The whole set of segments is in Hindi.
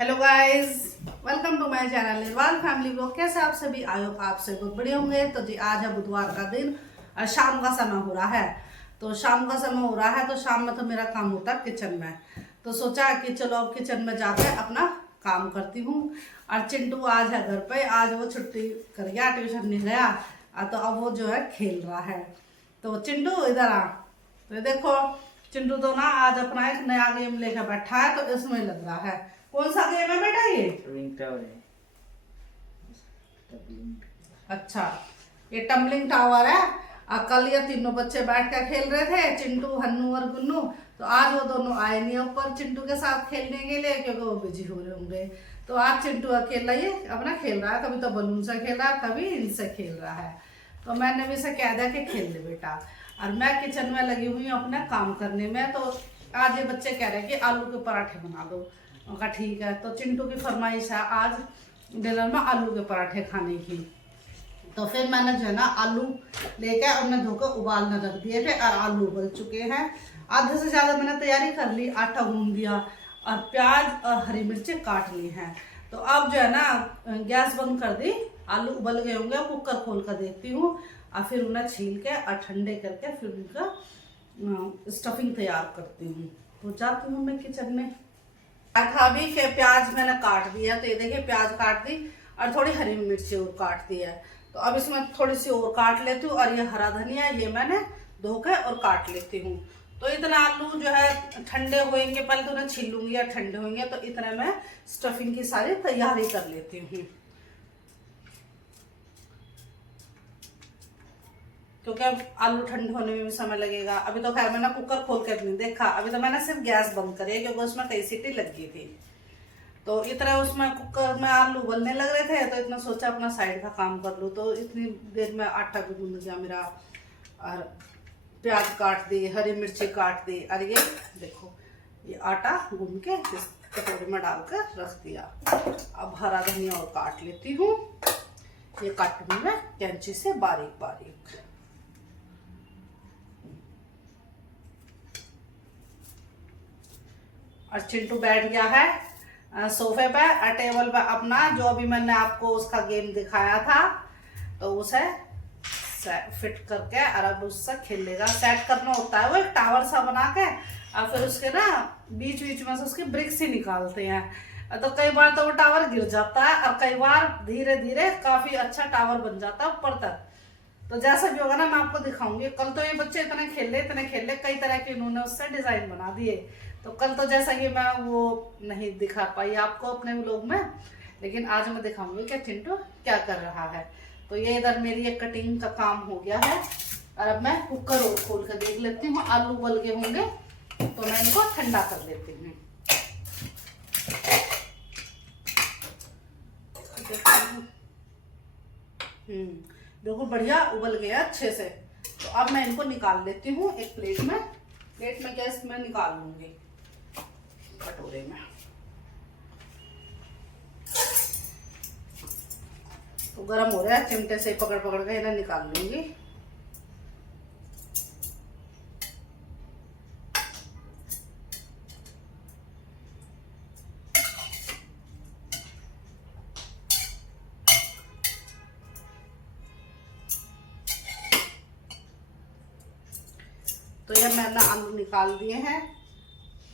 Hello guys, welcome to my channel Nirwal family blog. कैसे आप सभी आयो आप सभी बहुत बढ़िया होंगे। तो जी आज है बुधवार का दिन और शाम का समय हो रहा है। तो शाम का समय हो रहा है तो शाम में तो मेरा काम होता है किचन में। तो सोचा कि चलो अब किचन में जाकर अपना काम करती हूँ। और चिंटू आज है घर पे, आज वो छुट्टी कर गया, ट्यूशन नहीं गया। तो अब वो जो है खेल रहा है। तो चिंटू इधर आ। तो ये देखो चिंटू तो ना आज अपना एक नया गेम लेकर बैठा है, तो इसमें लग रहा है। कौन सा गेम है बेटा ये? टर्निंग टावर है। अच्छा, ये टम्बलिंग टावर है। कल ये तीनों बच्चे बैठ कर खेल रहे थे, चिंटू, हन्नू और गुन्नू। तो आज वो दोनों आए नहीं ऊपर चिंटू के साथ खेलने के लिए, क्योंकि वो बिजी हो रहे होंगे। तो आज चिंटू अकेला ही अपना खेल रहा है। कभी तो बलून से खेल रहा है, कभी इनसे खेल रहा है। तो मैंने भी इसे कह दिया कि खेल ले बेटा। और मैं किचन में लगी हुई हूँ अपना काम करने में। तो आज ये बच्चे कह रहे हैं कि आलू के पराठे बना दो। उनका ठीक है। तो चिंटू की फरमाइश है आज डिनर में आलू के पराठे खाने की। तो फिर मैंने जो है ना आलू लेकर उन्हें धोकर उबालने रख दिए थे और आलू उबल चुके हैं। आधे से ज़्यादा मैंने तैयारी कर ली, आटा गूंद दिया और प्याज और हरी मिर्चें काट ली हैं। तो अब जो है ना गैस बंद कर दी। आलू उबल गए होंगे, कुकर खोल कर देखती हूँ और फिर उन्हें छील के और ठंडे करके फिर उनका स्टफिंग तैयार करती हूँ। तो जाती हूँ मैं किचन में। अभी के प्याज मैंने काट दिया। तो ये देखिए प्याज काट दी और थोड़ी हरी मिर्ची और काट दी है। तो अब इसमें थोड़ी सी और काट लेती हूँ। और ये हरा धनिया ये मैंने धो के और काट लेती हूँ। तो इतना आलू जो है ठंडे होंगे, पहले तो उन्हें छील लूंगी या ठंडे होंगे। तो इतने में स्टफिंग की सारी तैयारी कर लेती हूँ, क्योंकि अब आलू ठंडे होने में भी समय लगेगा। अभी तो खैर मैंने कुकर खोल कर नहीं देखा, अभी तो मैंने सिर्फ गैस बंद करी है, क्योंकि उसमें कई सीटी लग गई थी। तो इतना उसमें कुकर में आलू उबलने लग रहे थे, तो इतना सोचा अपना साइड का काम कर लूँ। तो इतनी देर में आटा भी गूंद गया मेरा और प्याज काट दी, हरी मिर्ची काट दी। और ये देखो ये आटा गूंद के इस कटोरी में डालकर रख दिया। अब हरा धनिया और काट लेती हूँ। ये काटूंगी मैं कैंची से बारीक बारीक। और चिंटू बैठ गया है सोफे पे और टेबल पे अपना जो अभी मैंने आपको उसका गेम दिखाया था, तो उसे फिट करके और अब उससे खेलेगा। सेट करना होता है वो एक टावर सा बना के, और फिर उसके ना बीच बीच में से उसकी ब्रिक्स ही निकालते हैं। तो कई बार तो वो टावर गिर जाता है और कई बार धीरे धीरे काफी अच्छा टावर बन जाता है ऊपर तक। तो जैसा भी होगा ना मैं आपको दिखाऊंगी। कल तो ये बच्चे इतने खेले कई तरह के इन्होंने उससे डिजाइन बना दिए। तो कल तो जैसा कि मैं वो नहीं दिखा पाई आपको अपने व्लॉग में, लेकिन आज मैं दिखाऊंगी कि चिंटू क्या कर रहा है। तो ये इधर मेरी एक कटिंग का काम हो गया है और अब मैं कुकर और खोल कर देख लेती हूँ। आलू उबल गए होंगे तो मैं इनको ठंडा कर लेती हूँ। बिल्कुल बढ़िया उबल गया अच्छे से। तो अब मैं इनको निकाल लेती हूँ एक प्लेट में। गैस में निकाल लूंगी कटोरे में। तो गर्म हो रहा है, चिमटे से पकड़ पकड़ के इन्हें निकाल लूंगी। तो ये मैंने आलू निकाल दिए हैं।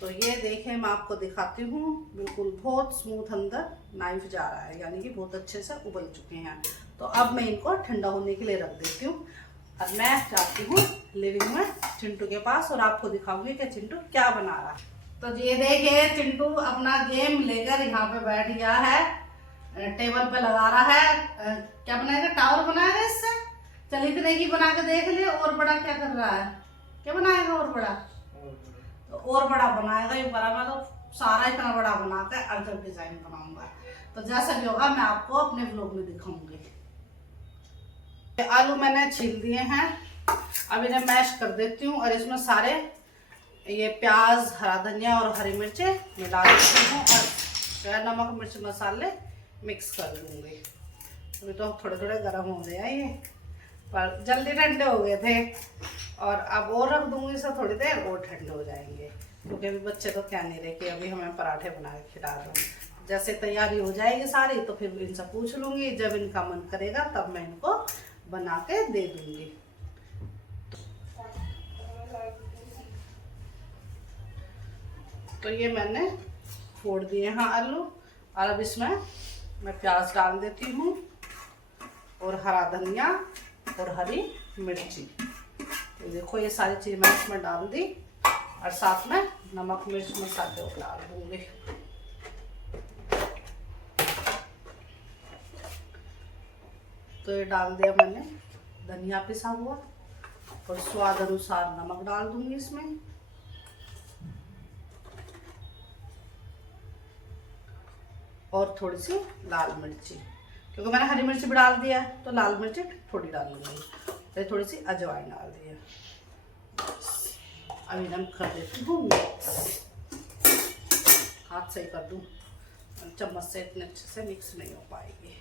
तो ये देखें मैं आपको दिखाती हूँ, बिल्कुल बहुत स्मूथ अंदर नाइफ जा रहा है, यानी कि बहुत अच्छे से उबल चुके हैं। तो अब मैं इनको ठंडा होने के लिए रख देती हूँ और मैं जाती हूँ लिविंग में चिंटू के पास और आपको दिखाऊंगी कि चिंटू क्या बना रहा है। तो ये देखिए चिंटू अपना गेम लेकर यहाँ पे बैठ गया है, टेबल पे लगा रहा है। क्या बनाएगा? टावर बनाएगा इससे। चल इतने की बना के देख ले। और बड़ा क्या कर रहा है? क्या बनाएगा और बड़ा? तो और बड़ा बनाएगा। ये बड़ा मैं तो सारा इतना बड़ा बना के अर्जन डिजाइन बनाऊंगा। तो जैसा भी होगा मैं आपको अपने व्लॉग में दिखाऊंगी। आलू मैंने छील दिए हैं, अब इन्हें मैश कर देती हूँ और इसमें सारे ये प्याज, हरा धनिया और हरी मिर्चें मिला देती हूँ और नमक मिर्च मसाले मिक्स कर दूंगी। अभी तो थोड़े थोड़े गर्म हो गए हैं ये, पर जल्दी ठंडे हो गए थे। और अब और रख दूंगी इसे थोड़ी देर और ठंडे हो जाएंगे, क्योंकि अभी बच्चे तो क्या नहीं रहे कि अभी हमें पराठे बना के खिला रहे हैं। जैसे तैयारी हो जाएगी सारी तो फिर इनसे पूछ लूँगी, जब इनका मन करेगा तब मैं इनको बना के दे दूँगी। तो ये मैंने फोड़ दिए हैं आलू, और अब इसमें मैं प्याज डाल देती हूँ और हरा धनिया और हरी मिर्ची। तो देखो ये सारी चीज़ मैं इसमें डाल दी, और साथ में नमक मिर्च मसाले डाल दूँगी। तो ये डाल दिया मैंने धनिया पिसा हुआ, और स्वाद अनुसार नमक डाल दूँगी इसमें। और थोड़ी सी लाल मिर्ची, क्योंकि मैंने हरी मिर्ची भी डाल दिया है तो लाल मिर्ची थोड़ी डालूंगी। तो थोड़ी सी अजवाइन डाल दी है। अभी नम कर देती हूँ मिक्स, हाथ से ही कर दूँ, चम्मच से इतने अच्छे से मिक्स नहीं हो पाएगी।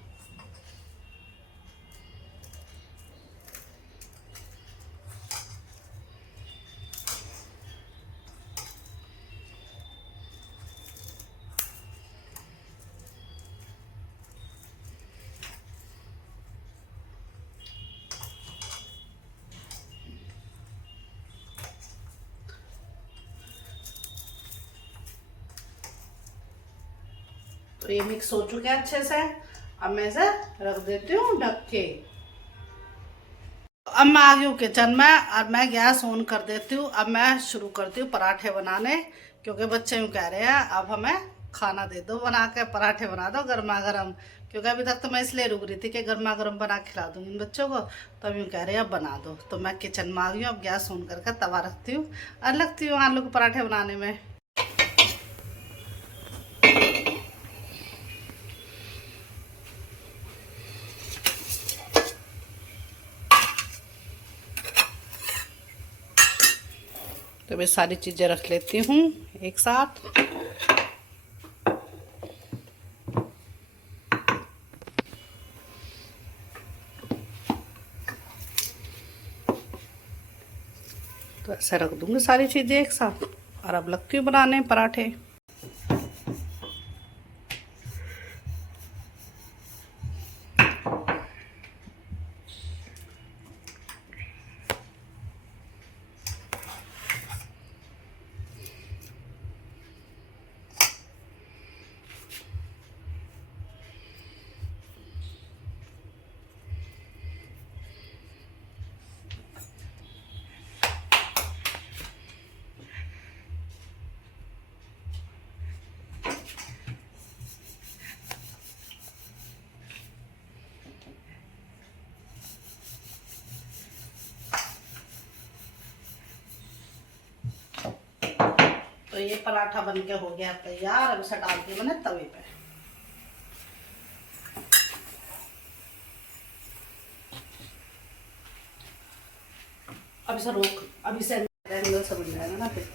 तो ये मिक्स हो चुके हैं अच्छे से। अब मैं इसे रख देती हूँ ढक के। अब मैं आ गई हूँ किचन में, और मैं गैस ऑन कर देती हूँ। अब मैं शुरू करती हूँ पराठे बनाने, क्योंकि बच्चे यूँ कह रहे हैं अब हमें खाना दे दो बना के, पराठे बना दो गर्मा गर्म। क्योंकि अभी तक तो मैं इसलिए रुक रही थी कि गर्मा गर्म बना के खिला दूँगी इन बच्चों को, तो अब यूँ कह रहे हैं अब बना दो। तो मैं किचन में आ गई हूँ, अब गैस ऑन करके तवा रखती हूँ और लगती हूँ आलू के पराठे बनाने में। तो मैं सारी चीज़ें रख लेती हूँ एक साथ। तो ऐसे रख दूँगी सारी चीज़ें एक साथ, और अब लगती हूँ बनाने पराठे। तो ये पराठा बनके हो गया तैयार। अब इसे डाल के मैंने तवे पे। अब इसे रोक, अब इसे एंगल से बन जाएगा ना फिर।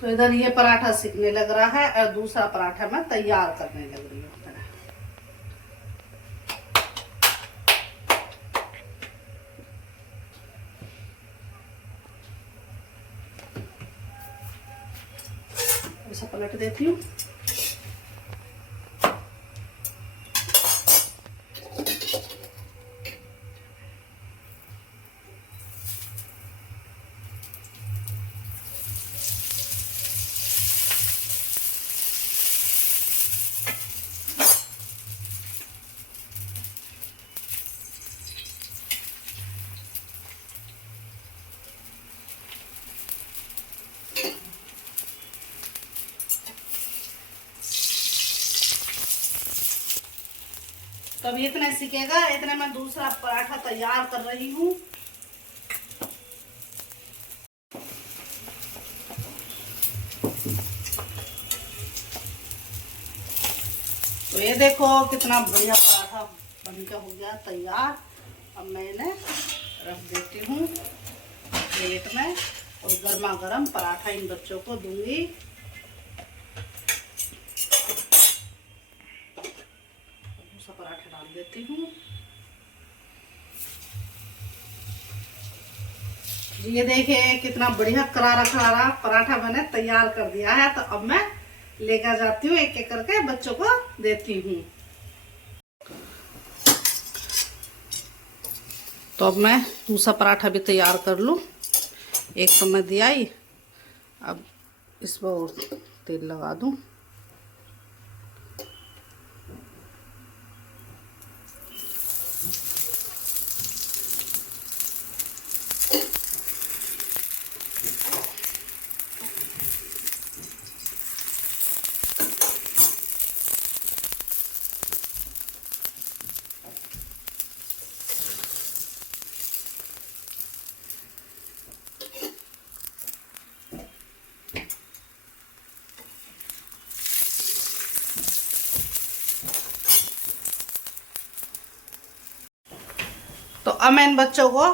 तो इधर ये पराठा सिकने लग रहा है, और दूसरा पराठा मैं तैयार करने लग रही हूँ। इसे पलट देती हूँ। तो अभी इतने सीखेगा, इतने मैं दूसरा पराठा तैयार कर रही हूँ। तो ये देखो कितना बढ़िया पराठा बनकर हो गया तैयार। अब मैं इन्हें रख देती हूँ प्लेट में, और गर्मा गर्म पराठा इन बच्चों को दूंगी। दूसरा पराठा डाल देती हूँ। ये देखिए कितना बढ़िया करारा करारा पराठा मैंने तैयार कर दिया है। तो अब मैं लेकर जाती हूँ, एक एक करके बच्चों को देती हूँ। तो अब मैं दूसरा पराठा भी तैयार कर लूँ। एक तो मैं दिया ही, अब इस पर और तेल लगा दूँ। तो अब मैं इन बच्चों को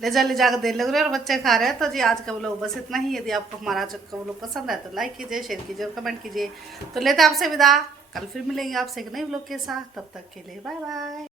ले जा कर देने लग रही हूँ और बच्चे खा रहे हैं। तो जी आज का व्लॉग बस इतना ही। यदि आपको हमारा आज का व्लॉग पसंद आए तो लाइक कीजिए, शेयर कीजिए और कमेंट कीजिए। तो लेते हैं आपसे विदा, कल फिर मिलेंगे आपसे एक नई व्लॉग के साथ। तब तक के लिए बाय बाय।